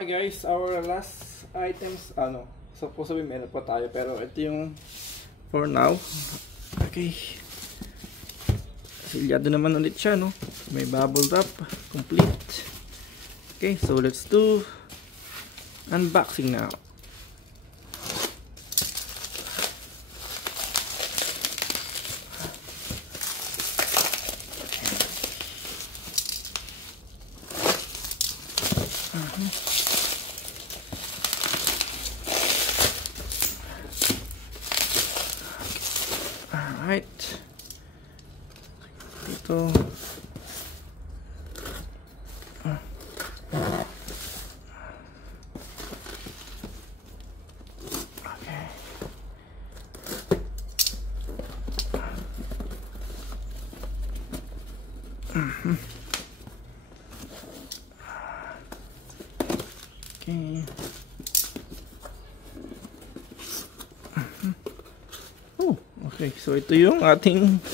Hi guys, our last items, supposed to be meron pa tayo, pero ito yung for now. Okay, silyado naman ulit siya, no? May bubble wrap, complete. Okay, so let's do unboxing now. Alright, dito okay. Okay. Okay, so ito yung ating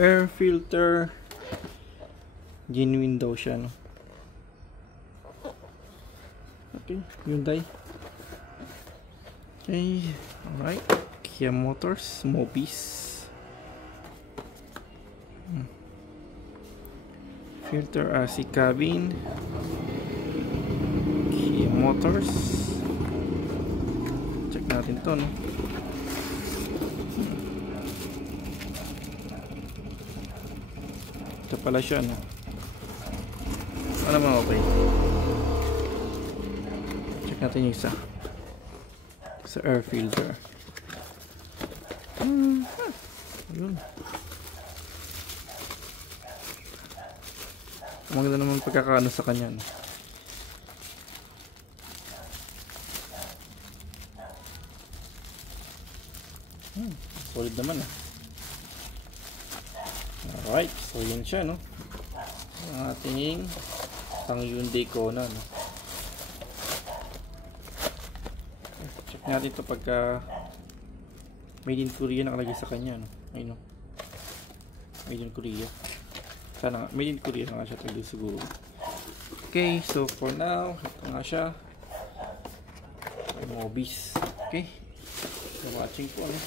air filter. Genuine daw siya, no? Okay, Hyundai. Okay, alright. Kia Motors, Mobis. Filter RC cabin. Kia Motors. Check natin to, no? Ito pala siya, no? Ano mga okay? Check natin yung isa sa air filter. Yun. Maganda naman pagkakaano sa kanya, no? Solid naman, ah. Alright, so yun siya, no? Ang ating pang Hyundai Kona, no? Check natin ito pagka made in Korea nakalagay sa kanya, no? Ayun, no? Made in Korea. Sana nga, made in Korea na nga siya talaga siguro. Okay, so for now, ito nga siya. Mobis. Okay, so watching po, no?